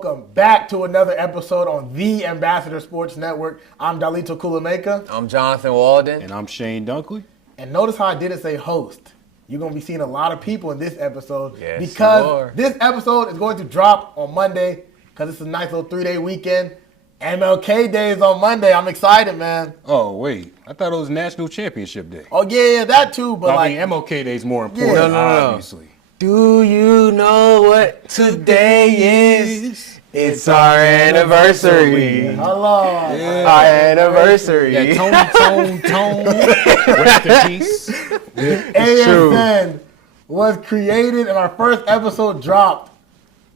welcome back to another episode on the Ambassador Sports Network. I'm Dalito Kulameka. I'm Jonathan Walden. And I'm Shane Dunkley. And notice how I didn't say host. You're going to be seeing a lot of people in this episode yes, because this episode is going to drop on Monday because it's a nice little 3-day weekend. MLK Day is on Monday. I'm excited, man. Oh, wait. I thought it was National Championship Day. Oh, yeah, that too. But I mean, MLK Day is more important, no. obviously. Do you know what today is? It's our anniversary. Hello. Yeah. Our anniversary. Yeah, Tone. Rest in peace. ASN was created and our first episode dropped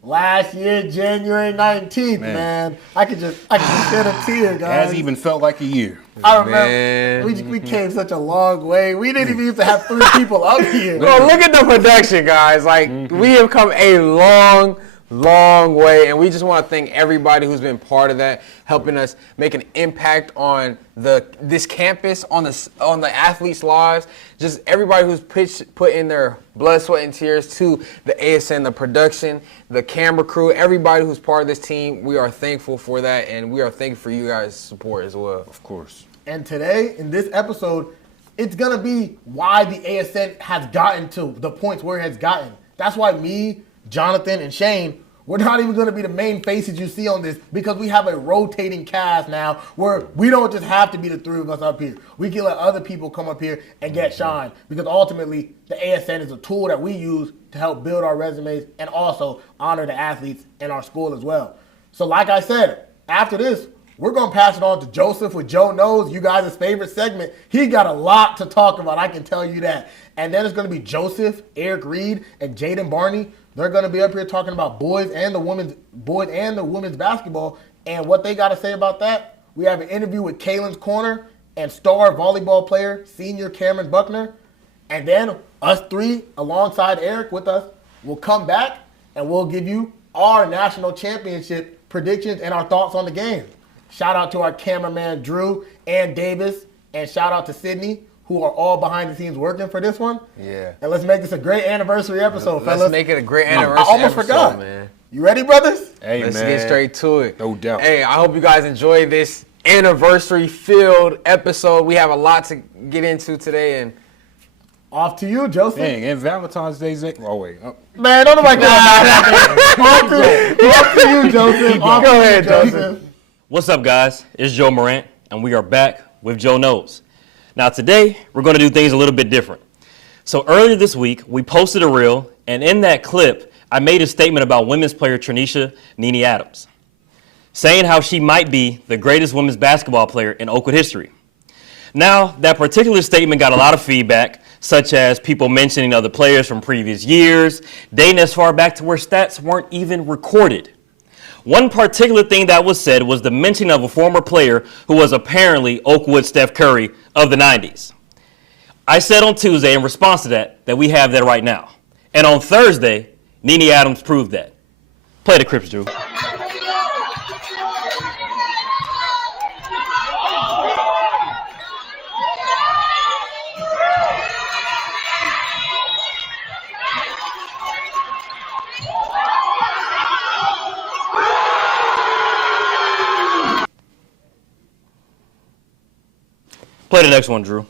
last year, January 19th, man. I could just shed a tear, guys. It hasn't even felt like a year. I remember we came such a long way. We didn't even used to have 3 people up here. Well, look at the production, guys. Like, we have come a long way, and we just want to thank everybody who's been part of that, helping us make an impact on this campus, on the athletes' lives. Just everybody who's put in their blood, sweat, and tears to the ASN, the production, the camera crew, everybody who's part of this team. We are thankful for that, and we are thankful for you guys' support as well. Of course. And today, in this episode, it's going to be why the ASN has gotten to the points where it has gotten. That's why me, Jonathan, and Shane, we're not even going to be the main faces you see on this because we have a rotating cast now where we don't just have to be the 3 of us up here. We can let other people come up here and get shine because ultimately the ASN is a tool that we use to help build our resumes and also honor the athletes in our school as well. So like I said, after this, we're going to pass it on to Joseph with Joe Knows, you guys' favorite segment. He got a lot to talk about, I can tell you that. And then it's going to be Joseph, Eric Reed, and Jaden Barney. They're going to be up here talking about boys and the women's basketball and what they got to say about that. We have an interview with Cailyn's Corner and star volleyball player, senior Cameron Buckner. And then us 3, alongside Eric with us, will come back and we'll give you our national championship predictions and our thoughts on the game. Shout out to our cameraman, Drew and Davis, and shout out to Sydney, who are all behind the scenes working for this one. Yeah. And let's make this a great anniversary episode, fellas. Let's make it a great anniversary I almost episode, forgot. Man. You ready, brothers? Hey, Let's man. get straight to it. No doubt. Hey, I hope you guys enjoy this anniversary-filled episode. We have a lot to get into today, and Off to you, Joseph. Dang, and Valentine's Day's – oh, wait. Oh. Man, don't nobody off to you, Joseph. Go ahead, Joseph. What's up, guys? It's Joe Morant, and we are back with Joe Knows. Now, today, we're going to do things a little bit different. So earlier this week, we posted a reel, and in that clip, I made a statement about women's player Trinisha Nene Adams, saying how she might be the greatest women's basketball player in Oakwood history. Now, that particular statement got a lot of feedback, such as people mentioning other players from previous years, dating as far back to where stats weren't even recorded. One particular thing that was said was the mention of a former player who was apparently Oakwood Steph Curry of the 90s. I said on Tuesday in response to that we have that right now. And on Thursday, Nene Adams proved that. Play the clips, Drew. Play the next one, Drew.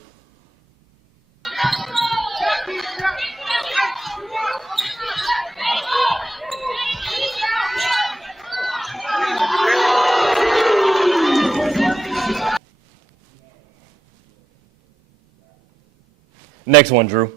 Next one, Drew.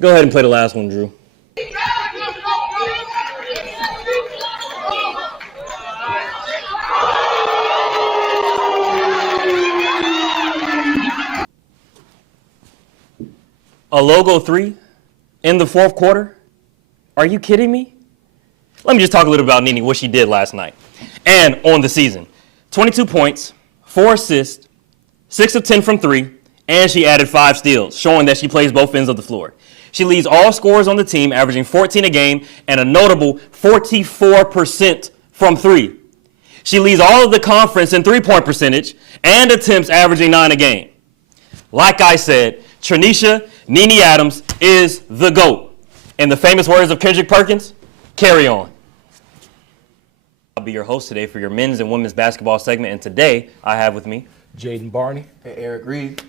Go ahead and play the last one, Drew. A logo 3 in the fourth quarter? Are you kidding me? Let me just talk a little about Nene, what she did last night and on the season. 22 points, 4 assists, 6 of 10 from 3, and she added 5 steals, showing that she plays both ends of the floor. She leads all scorers on the team, averaging 14 a game and a notable 44% from three. She leads all of the conference in three-point percentage and attempts, averaging 9 a game. Like I said, Trinisha Nene Adams is the GOAT. In the famous words of Kendrick Perkins, carry on. I'll be your host today for your men's and women's basketball segment, and today I have with me Jaden Barney. And Eric Reed.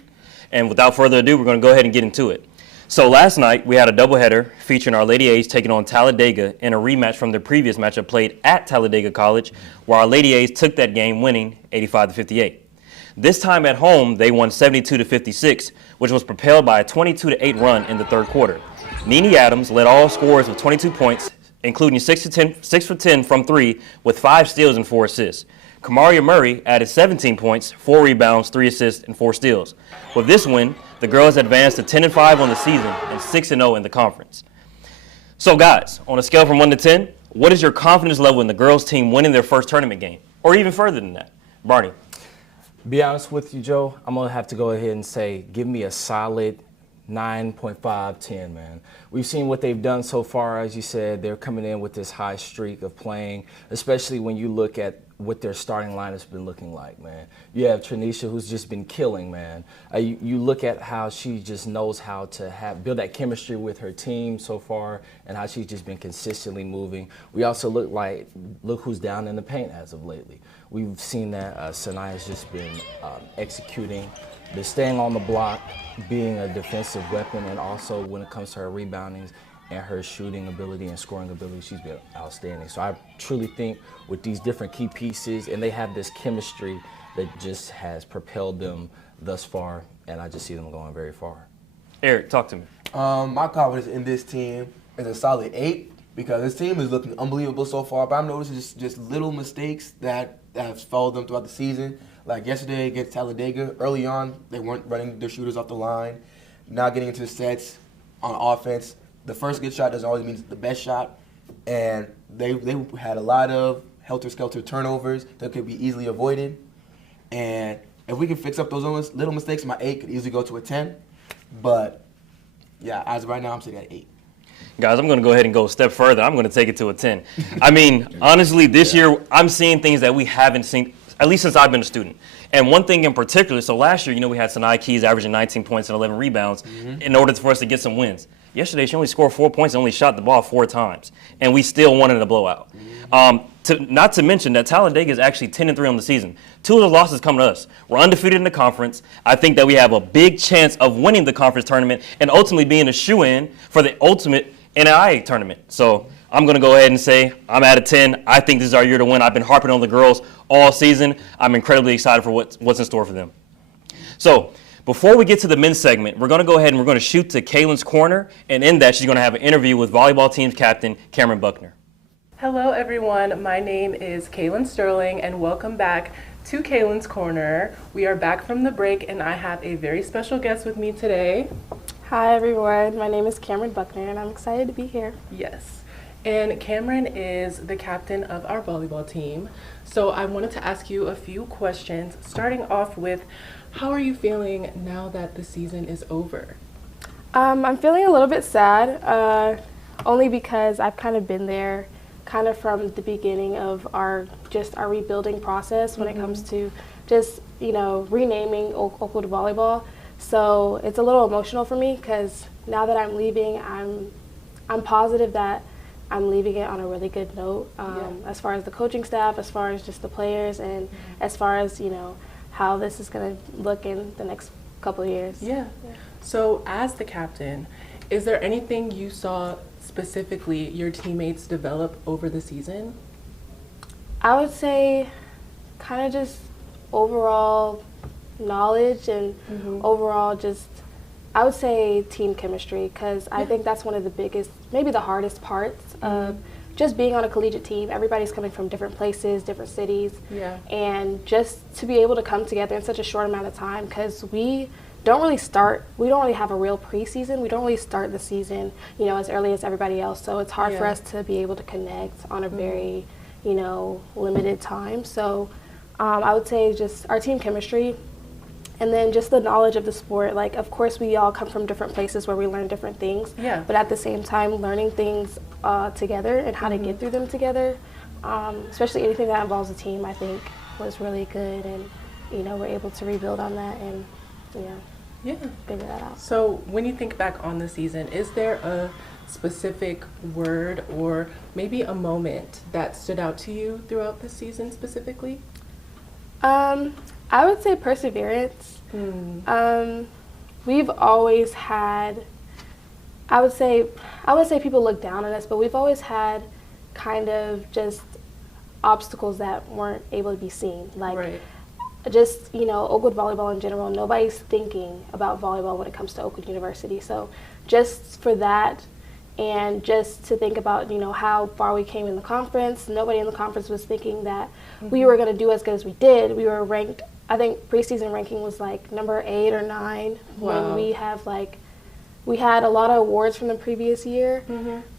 And without further ado, we're going to go ahead and get into it. So last night, we had a doubleheader featuring our Lady A's taking on Talladega in a rematch from their previous matchup played at Talladega College, where our Lady A's took that game, winning 85-58. This time at home, they won 72-56, which was propelled by a 22-8 run in the third quarter. Nene Adams led all scorers with 22 points, including 6 for 10 from three, with 5 steals and 4 assists. Kamaria Murray added 17 points, 4 rebounds, 3 assists, and 4 steals. With this win, the girls advanced to 10-5 on the season and 6-0 in the conference. So guys, on a scale from 1 to 10, what is your confidence level in the girls team winning their first tournament game? Or even further than that? Barney. Be honest with you, Joe, I'm going to have to go ahead and say give me a solid 9.5, 10, man. We've seen what they've done so far. As you said, they're coming in with this high streak of playing, especially when you look at what their starting lineup's been looking like, man. You have Trinisha, who's just been killing, man. You look at how she just knows how to build that chemistry with her team so far, and how she's just been consistently moving. We also look who's down in the paint as of lately. We've seen that Sanaya's just been executing, been staying on the block, being a defensive weapon, and also when it comes to her rebounding and her shooting ability and scoring ability, she's been outstanding. So I truly think with these different key pieces, and they have this chemistry that just has propelled them thus far, and I just see them going very far. Eric, talk to me. My confidence in this team is a solid 8 because this team is looking unbelievable so far, but I'm noticing just little mistakes that have followed them throughout the season. Like yesterday against Talladega, early on, they weren't running their shooters off the line, not getting into sets on offense. The first good shot doesn't always mean the best shot, and they had a lot of helter-skelter turnovers that could be easily avoided. And if we can fix up those little mistakes, my 8 could easily go to a 10. But, yeah, as of right now, I'm sitting at 8. Guys, I'm going to go ahead and go a step further. I'm going to take it to a 10. I mean, honestly, this year, I'm seeing things that we haven't seen, at least since I've been a student. And one thing in particular, so last year, we had Sanaya Keys averaging 19 points and 11 rebounds in order for us to get some wins. Yesterday, she only scored 4 points and only shot the ball 4 times, and we still won in a blowout. Not to mention that Talladega is actually 10-3 on the season. 2 of the losses come to us. We're undefeated in the conference. I think that we have a big chance of winning the conference tournament and ultimately being a shoe-in for the ultimate NAIA tournament. So I'm going to go ahead and say I'm at a 10. I think this is our year to win. I've been harping on the girls all season. I'm incredibly excited for what's in store for them. So before we get to the men's segment, we're going to go ahead and we're going to shoot to Cailyn's corner, and in that she's going to have an interview with volleyball team's captain, Cameron Buckner. Hello everyone, my name is Cailyn Sterling and welcome back to Cailyn's Corner. We are back from the break and I have a very special guest with me today. Hi everyone, my name is Cameron Buckner and I'm excited to be here. Yes, and Cameron is the captain of our volleyball team. So I wanted to ask you a few questions, starting off with, how are you feeling now that the season is over? I'm feeling a little bit sad, only because I've kind of been there kind of from the beginning of our rebuilding process when it comes to just, renaming Oakwood Volleyball. So it's a little emotional for me because now that I'm leaving, I'm positive that I'm leaving it on a really good note, as far as the coaching staff, as far as just the players, and as far as, how this is going to look in the next couple of years. Yeah. So as the captain, is there anything you saw specifically your teammates develop over the season? I would say kind of just overall knowledge and overall just, I would say team chemistry, because I think that's one of the biggest, maybe the hardest parts of just being on a collegiate team. Everybody's coming from different places, different cities, and just to be able to come together in such a short amount of time, because we don't really have a real preseason. We don't really start the season, as early as everybody else. So it's hard for us to be able to connect on a very, limited time. So I would say just our team chemistry and then just the knowledge of the sport. Like, of course, we all come from different places where we learn different things. Yeah. But at the same time, learning things together and how to get through them together, especially anything that involves a team, I think was really good. And, you know, we're able to rebuild on that and, you know, figure that out. So when you think back on the season, is there a specific word or maybe a moment that stood out to you throughout the season specifically? I would say perseverance. We've always had, I wouldn't say people look down on us, but we've always had kind of just obstacles that weren't able to be seen. Like, just, you know, Oakwood volleyball in general, nobody's thinking about volleyball when it comes to Oakwood University. So just for that, and just to think about, you know, how far we came in the conference, nobody in the conference was thinking that we were going to do as good as we did. We were ranked, I think preseason ranking was like number 8 or 9. When we have we had a lot of awards from the previous year.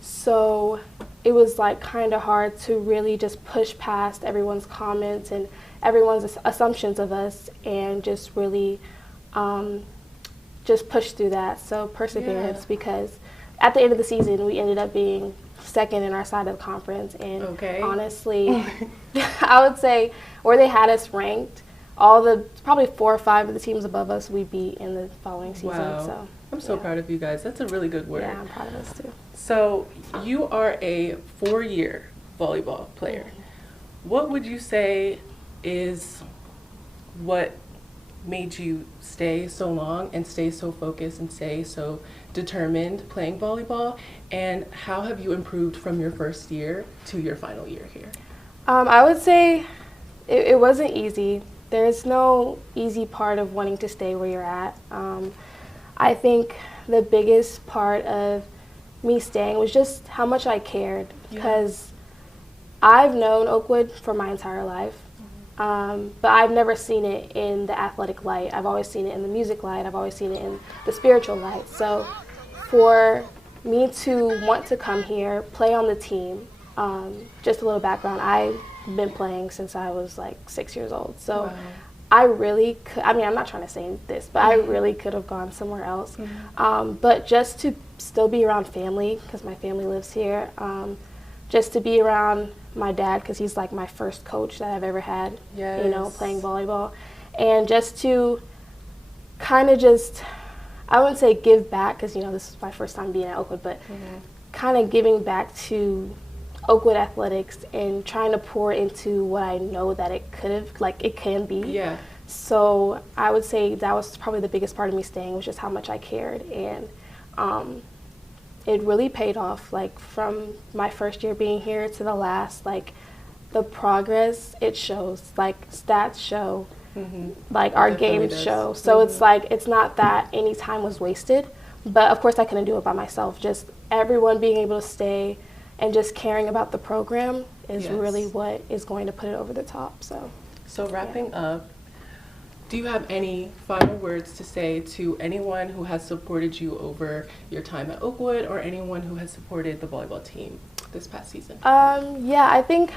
So it was like kind of hard to really just push past everyone's comments and everyone's assumptions of us and just really just push through that. So perseverance, because at the end of the season, we ended up being second in our side of the conference. And honestly, I would say where they had us ranked, probably 4 or 5 of the teams above us we beat in the following season. So I'm so proud of you guys. That's a really good word. Yeah, I'm proud of us too. So you are a 4-year volleyball player. What would you say is what made you stay so long and stay so focused and stay so determined playing volleyball, and how have you improved from your first year to your final year here? I would say it wasn't easy. There's no easy part of wanting to stay where you're at. I think the biggest part of me staying was just how much I cared, because I've known Oakwood for my entire life. But I've never seen it in the athletic light. I've always seen it in the music light. I've always seen it in the spiritual light. So for me to want to come here, play on the team, just a little background, I've been playing since I was like 6 years old. So I really could, I mean, I'm not trying to say this, but I really could have gone somewhere else. But just to still be around family, because my family lives here, just to be around my dad, because he's like my first coach that I've ever had, you know, playing volleyball. And just to kind of just, I wouldn't say give back, because, you know, this is my first time being at Oakwood, but kind of giving back to Oakwood athletics and trying to pour into what I know that it could have, like it can be. So I would say that was probably the biggest part of me staying, was just how much I cared. And it really paid off, like from my first year being here to the last, like the progress, it shows, like stats show, like our games show. So it's like, it's not that any time was wasted, but of course I couldn't do it by myself. Just everyone being able to stay and just caring about the program is really what is going to put it over the top. So wrapping up, do you have any final words to say to anyone who has supported you over your time at Oakwood, or anyone who has supported the volleyball team this past season? Yeah, I think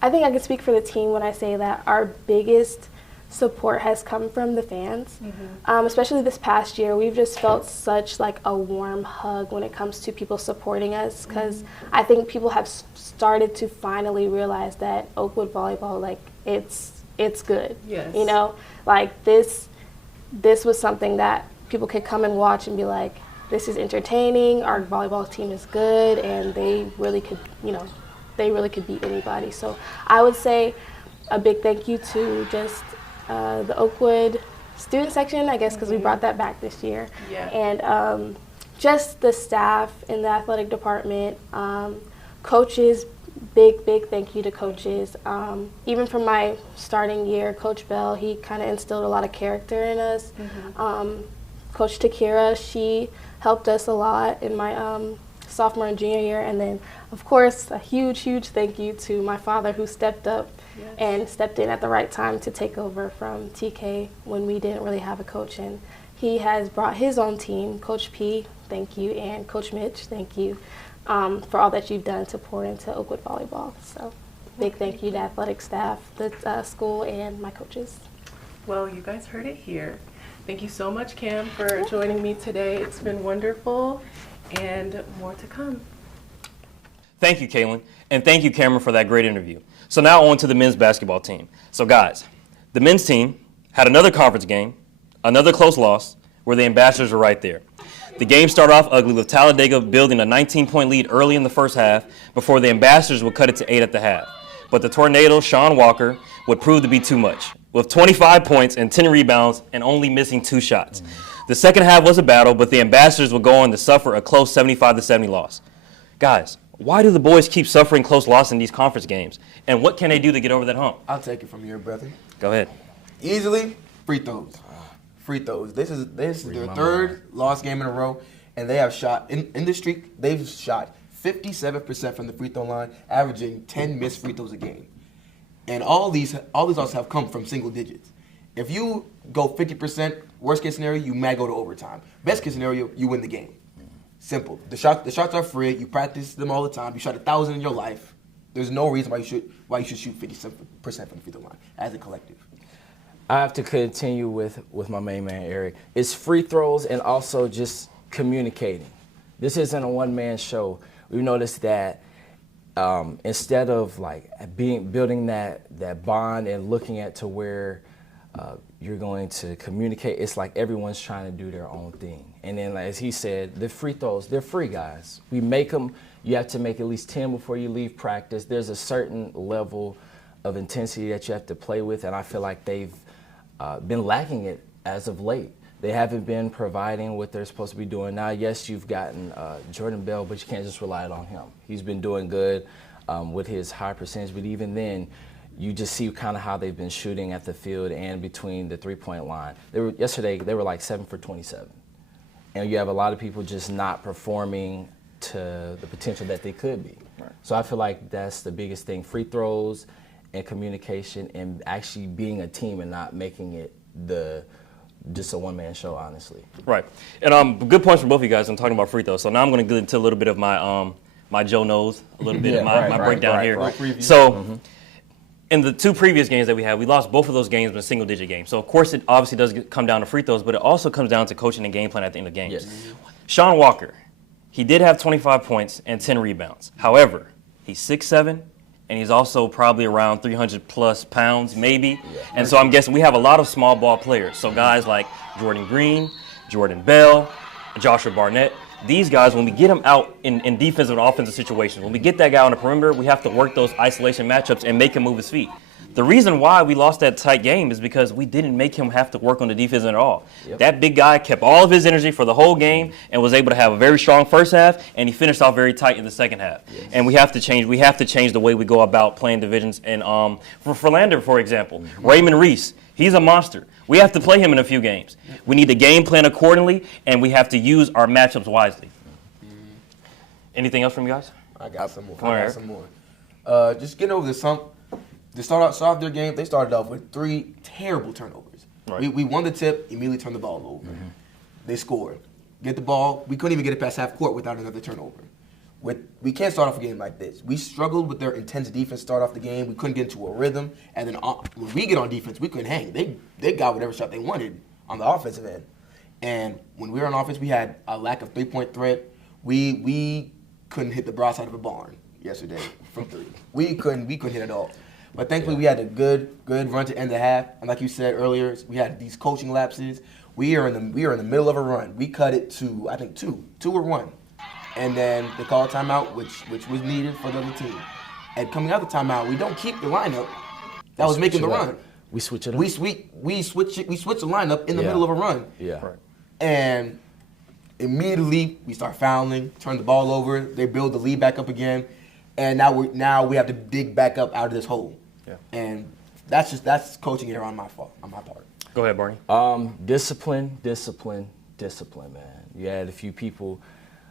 I can speak for the team when I say that our biggest support has come from the fans. Especially this past year, we've just felt such like a warm hug when it comes to people supporting us, because I think people have started to finally realize that Oakwood volleyball, like it's good. You know, like this was something that people could come and watch and be like, this is entertaining, our volleyball team is good, and they really could, you know, they really could beat anybody. So I would say a big thank you to just the Oakwood student section, I guess, because we brought that back this year. And just the staff in the athletic department, coaches, big thank you to coaches. Even from my starting year, Coach Bell, he kind of instilled a lot of character in us. Coach Takira, she helped us a lot in my sophomore and junior year. And then, of course, a huge thank you to my father, who stepped up and stepped in at the right time to take over from TK when we didn't really have a coach. And he has brought his own team. Coach P, thank you, and Coach Mitch, thank you for all that you've done to pour into Oakwood volleyball. So big thank you to athletic staff, the school, and my coaches. Well, you guys heard it here. Thank you so much, Cam, for joining me today. It's been wonderful, and more to come. Thank you, Cailyn, and thank you, Cameron, for that great interview. So now on to the men's basketball team. So guys, the men's team had another conference game, another close loss, where the Ambassadors were right there. The game started off ugly with Talladega building a 19-point lead early in the first half before the Ambassadors would cut it to 8 at the half. But the Tornado, Sean Walker, would prove to be too much, with 25 points and 10 rebounds and only missing 2 shots. The second half was a battle, but the Ambassadors would go on to suffer a close 75-70 loss. Guys, why do the boys keep suffering close losses in these conference games? And what can they do to get over that hump? I'll take it from here, brother. Go ahead. Easily, free throws. Free throws. This is their third lost game in a row, and they have shot in the streak. They've shot 57% from the free throw line, averaging 10 missed free throws a game. And all these losses have come from single digits. If you go 50%, worst case scenario, you might go to overtime. Best case scenario, you win the game. Simple. The shots are free. You practice them all the time. You shot 1,000 in your life. There's no reason why you should shoot 50% from the free throw line as a collective. I have to continue with my main man, Eric. It's free throws and also just communicating. This isn't a one-man show. We've noticed that instead of like building that bond and looking at to where you're going to communicate, it's like everyone's trying to do their own thing. And then, like, as he said, the free throws, they're free, guys. We make them. You have to make at least 10 before you leave practice. There's a certain level of intensity that you have to play with, and I feel like they've been lacking it as of late. They haven't been providing what they're supposed to be doing. Now, yes, you've gotten Jordan Bell, but you can't just rely on him. He's been doing good with his high percentage, but even then, you just see kind of how they've been shooting at the field and between the three-point line. Yesterday, they were like 7 for 27. And you have a lot of people just not performing to the potential that they could be. Right. So I feel like that's the biggest thing, free throws and communication and actually being a team and not making it just a one-man show, honestly. Right. And good points from both of you guys. I'm talking about free throws. So now I'm going to get into a little bit of my my Joe knows, a little bit of my breakdown here. Right. So in the 2 previous games that we had, we lost both of those games in single-digit games. So, of course, it obviously does come down to free throws, but it also comes down to coaching and game plan at the end of the game. Yes. Sean Walker, he did have 25 points and 10 rebounds. However, he's 6'7", and he's also probably around 300-plus pounds, maybe. Yeah. And so I'm guessing we have a lot of small ball players. So guys like Jordan Green, Jordan Bell, Joshua Barnett, these guys, when we get them out in defensive and offensive situations, when we get that guy on the perimeter, we have to work those isolation matchups and make him move his feet. The reason why we lost that tight game is because we didn't make him have to work on the defense at all. Yep. That big guy kept all of his energy for the whole game and was able to have a very strong first half, and he finished off very tight in the second half. Yes. And we have to change the way we go about playing divisions. And for Philander, for example, Raymond Reese, he's a monster. We have to play him in a few games. We need to game plan accordingly, and we have to use our matchups wisely. Anything else from you guys? I got some more. Just getting over the slump. To start off their game, they started off with 3 terrible turnovers. Right. We won the tip, immediately turned the ball over. Mm-hmm. They scored. Get the ball. We couldn't even get it past half court without another turnover. We can't start off a game like this. We struggled with their intense defense to start off the game. We couldn't get into a rhythm. And then when we get on defense, we couldn't hang. They got whatever shot they wanted on the offensive end. And when we were on offense, we had a lack of three-point threat. We couldn't hit the broadside of a barn yesterday from 3. We couldn't hit it all. But thankfully, we had a good run to end the half. And like you said earlier, we had these coaching lapses. We are in the middle of a run. We cut it to, I think, 2 or 1. And then they call a timeout, which was needed for the other team. And coming out of the timeout, we don't keep the lineup that was making the run. We switch it up. We switch the lineup in the middle of a run. Yeah. Right. And immediately we start fouling, turn the ball over. They build the lead back up again, and now we have to dig back up out of this hole. Yeah. And that's coaching error on my part. Go ahead, Barney. Discipline, man. You had a few people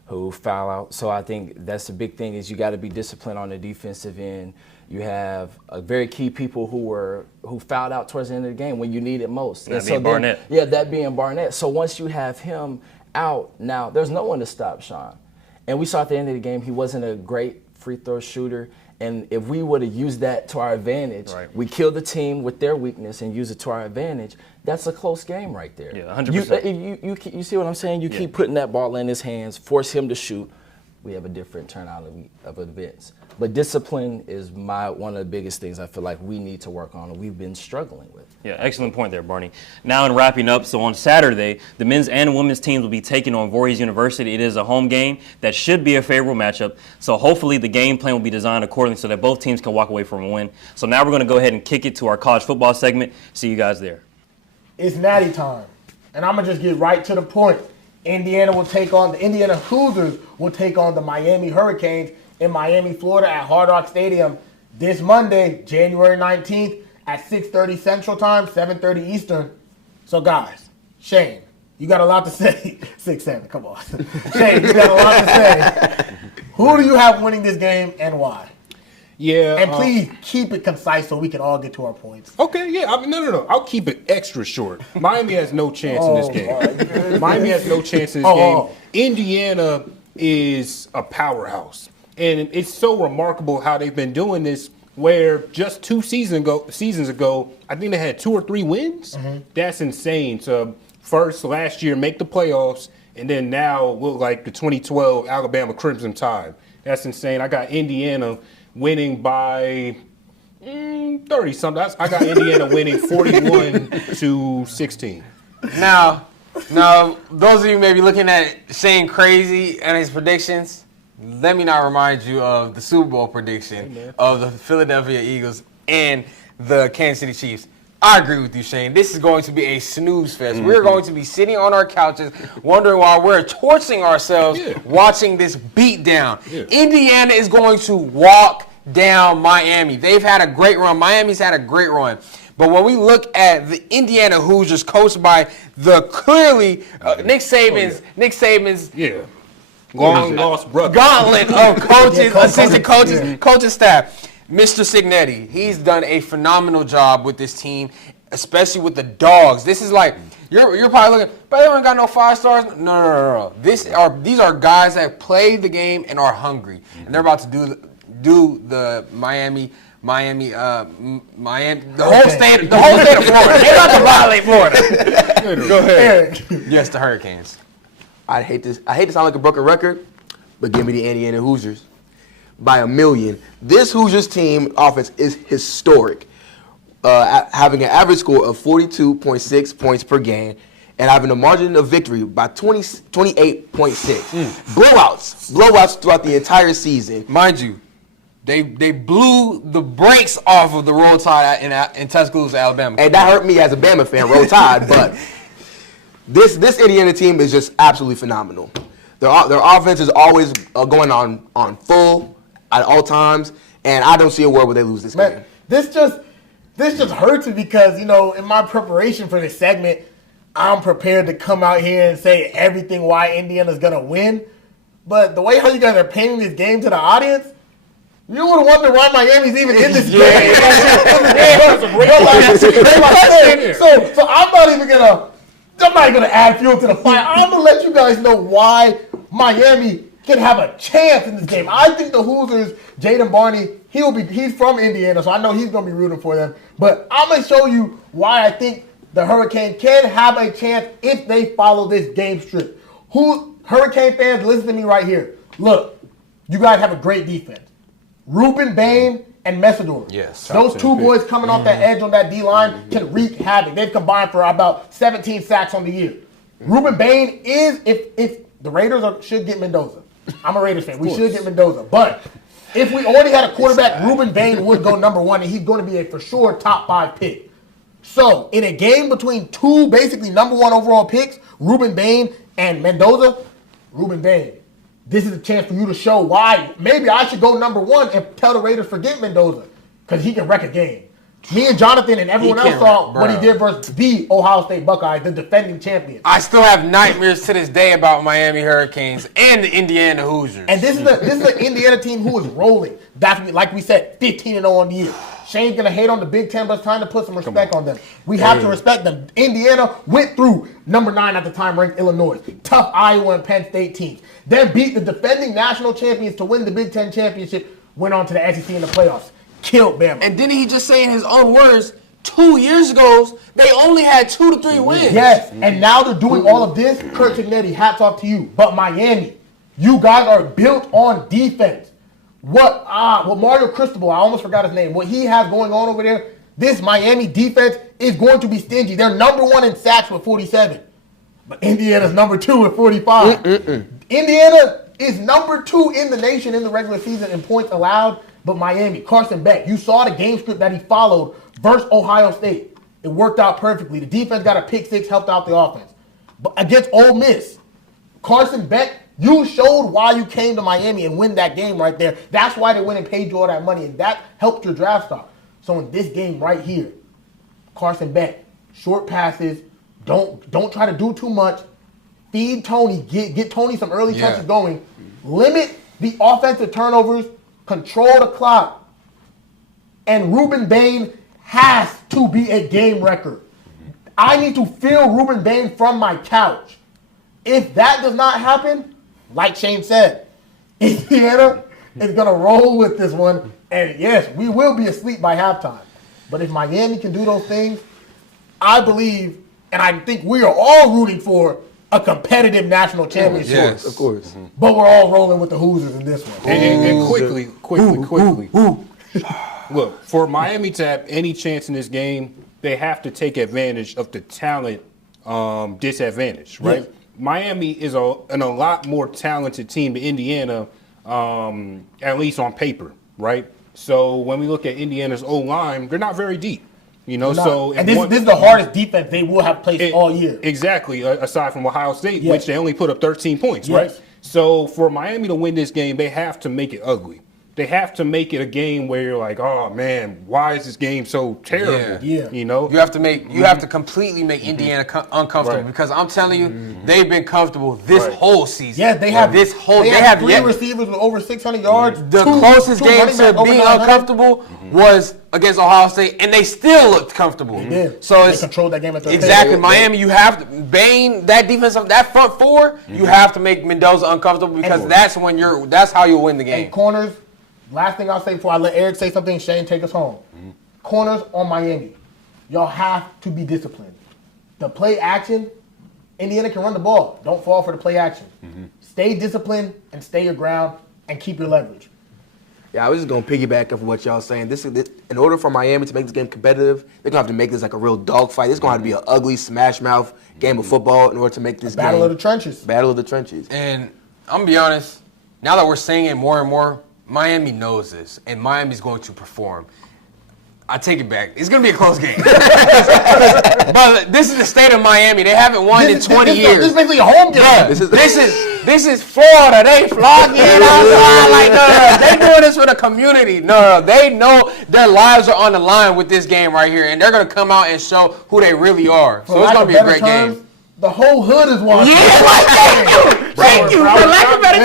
who foul out. So I think that's the big thing is you got to be disciplined on the defensive end. You have very key people who fouled out towards the end of the game when you need it most. That being Barnett. Yeah, that being Barnett. So once you have him out, now there's no one to stop Sean. And we saw at the end of the game he wasn't a great free throw shooter, And if we would have used that to our advantage, we kill the team with their weakness and use it to our advantage, that's a close game right there. Yeah, 100%. You see what I'm saying? You keep putting that ball in his hands, force him to shoot, we have a different turnout of events. But discipline is one of the biggest things I feel like we need to work on and we've been struggling with. Yeah, excellent point there, Barney. Now in wrapping up, so on Saturday, the men's and women's teams will be taking on Voorhees University. It is a home game that should be a favorable matchup. So hopefully the game plan will be designed accordingly so that both teams can walk away from a win. So now we're going to go ahead and kick it to our college football segment. See you guys there. It's natty time. And I'm going to just get right to the point. the Indiana Hoosiers will take on the Miami Hurricanes in Miami, Florida at Hard Rock Stadium this Monday, January 19th at 6:30 Central Time, 7:30 Eastern. So guys, Shane, you got a lot to say. 6-7, come on. Shane, you got a lot to say. Who do you have winning this game and why? Yeah. And please keep it concise so we can all get to our points. Okay, yeah. No. I'll keep it extra short. Miami has no chance in this game. Miami has no chance in this game. Indiana is a powerhouse. And it's so remarkable how they've been doing this where just 2 seasons ago, I think they had 2 or 3 wins. Mm-hmm. That's insane. So first, last year, make the playoffs, and then now look like the 2012 Alabama Crimson Tide. That's insane. I got Indiana winning by 30-something. I got Indiana winning 41-16. Now, those of you may be looking at Shane crazy and his predictions. Let me not remind you of the Super Bowl prediction of the Philadelphia Eagles and the Kansas City Chiefs. I agree with you, Shane. This is going to be a snooze fest. Mm-hmm. We're going to be sitting on our couches wondering why we're torching ourselves watching this beatdown. Yeah. Indiana is going to walk down Miami. They've had a great run. Miami's had a great run. But when we look at the Indiana Hoosiers coached by the clearly Nick Saban's long lost brother. Gauntlet of coaches, assistant coaches, coaching staff. Mr. Signetti, he's done a phenomenal job with this team, especially with the dogs. This is like, you're probably looking, but they don't got no 5 stars. No. These are guys that play the game and are hungry. And they're about to do the Miami, the whole state of Florida. They're about to violate Florida. Go ahead. Yes, the Hurricanes. I hate to sound like a broken record, but give me the Indiana Hoosiers by a million. This Hoosiers team offense is historic, having an average score of 42.6 points per game and having a margin of victory by 28.6. Blowouts throughout the entire season. Mind you, they blew the brakes off of the Roll Tide in Tuscaloosa, Alabama. And that hurt me as a Bama fan, Roll Tide, but this Indiana team is just absolutely phenomenal. Their offense is always going on full at all times, and I don't see a world where they lose this game. This just hurts me because, in my preparation for this segment, I'm prepared to come out here and say everything why Indiana's going to win. But the way how you guys are painting this game to the audience, you would wonder why Miami's even in this game. So I'm not even going to add fuel to the fire. I'm going to let you guys know why Miami can have a chance in this game. I think the Hoosiers, Jaden Barney, he's from Indiana, so I know he's going to be rooting for them. But I'm going to show you why I think the Hurricane can have a chance if they follow this game script. Hurricane fans, listen to me right here. Look, you guys have a great defense. Ruben Bain and Messidor. Yes. Those 2 boys coming off that edge on that D-line can wreak havoc. They've combined for about 17 sacks on the year. Ruben Bain is, if the Raiders should get Mendoza. I'm a Raiders fan. We should get Mendoza. But if we already had a quarterback, Ruben Bain would go number 1, and he's going to be a for sure top 5 pick. So in a game between 2 basically number 1 overall picks, Ruben Bain and Mendoza, Ruben Bain, this is a chance for you to show why maybe I should go number 1 and tell the Raiders forget Mendoza because he can wreck a game. Me and Jonathan and everyone else saw what he did versus the Ohio State Buckeyes, the defending champions. I still have nightmares to this day about Miami Hurricanes and the Indiana Hoosiers. And this is an Indiana team who is rolling. That's like we said, 15-0 on the year. Shane's gonna hate on the Big Ten, but it's time to put some respect on them. We have to respect them. Indiana went through number 9 at the time ranked Illinois, tough Iowa and Penn State teams, then beat the defending national champions to win the Big Ten championship went on to the SEC in the playoffs, killed Bama. And didn't he just say in his own words, 2 years ago, they only had 2 to 3 wins? Yes, and now they're doing all of this. Kurt Signetti, hats off to you. But Miami, you guys are built on defense. What Mario Cristobal, I almost forgot his name, what he has going on over there, this Miami defense is going to be stingy. They're number 1 in sacks with 47. But Indiana's number 2 with 45. Indiana is number 2 in the nation in the regular season in points allowed. But Miami, Carson Beck, you saw the game script that he followed versus Ohio State. It worked out perfectly. The defense got a pick 6, helped out the offense. But against Ole Miss, Carson Beck, you showed why you came to Miami and win that game right there. That's why they went and paid you all that money, and that helped your draft stock. So in this game right here, Carson Beck, short passes, don't try to do too much. Feed Tony, get Tony some early touches going. Limit the offensive turnovers, control the clock. And Ruben Bain has to be a game record. I need to feel Ruben Bain from my couch. If that does not happen, like Shane said, Indiana is going to roll with this one. And yes, we will be asleep by halftime. But if Miami can do those things, I believe, and I think we are all rooting for a competitive national championship. Yes, Of course. But we're all rolling with the Hoosiers in this one. And quickly. Look, for Miami to have any chance in this game, they have to take advantage of the talent disadvantage, right? Yes. Miami is a lot more talented team than Indiana, at least on paper, right? So when we look at Indiana's O-line, they're not very deep. You know, so and this is the hardest defense they will have played all year. Exactly, aside from Ohio State, Yes. which they only put up 13 points, Yes. right? So for Miami to win this game, they have to make it ugly. They have to make it a game where you're like, oh man, why is this game so terrible? Yeah. You know, You have to completely make Indiana uncomfortable, Right. because I'm telling you, they've been comfortable this Right. whole season. Yes, they have they have 3 yet- receivers with over 600 yards. The two closest game running to backs over being 900. uncomfortable was against Ohio State, and they still looked comfortable. They did. So They it's controlled that game at the exactly end. Miami. You have to Bain, that defense, that front 4. You have to make Mendoza uncomfortable, because And- that's how you'll win the game. And corners, last thing I'll say before I let Eric say something, Shane, take us home. Corners on Miami. Y'all have to be disciplined. The play action, Indiana can run the ball. Don't fall for the play action. Stay disciplined and stay your ground and keep your leverage. Yeah, I was just going to piggyback off what y'all saying. This, in order for Miami to make this game competitive, they're going to have to make this like a real dogfight. It's going to have to be an ugly, smash-mouth game of football in order to make this Battle game. of the trenches. Battle of the trenches. And I'm gonna be honest, now that we're seeing it more and more, Miami knows this, and Miami's going to perform. I take it back. It's gonna be a close game. But this is the state of Miami. They haven't won in 20 years. This is basically a home game. Yeah, this is Florida. They flocking outside like no. They doing this for the community. No, they know their lives are on the line with this game right here, and they're gonna come out and show who they really are. So it's gonna be a great game. The whole hood is watching. Thank you. For lack of better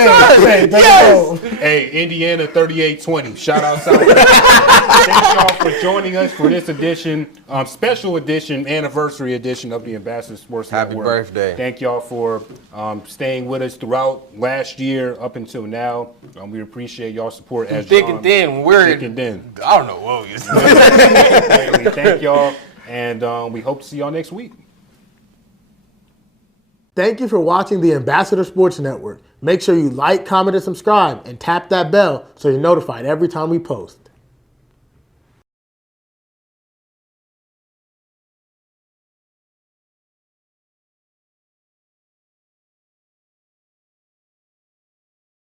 terms. Yes. hey, Indiana 38-20. Shout out South. Thank y'all for joining us for this edition, special edition, anniversary edition of the Ambassador Sports Happy Network. birthday. Thank y'all for staying with us throughout last year up until now. We appreciate y'all support as Thick and thin. We're thick and thin. I don't know what we was doing. Thank y'all, and we hope to see y'all next week. Thank you for watching the Ambassador Sports Network. Make sure you like, comment, and subscribe, and tap that bell so you're notified every time we post.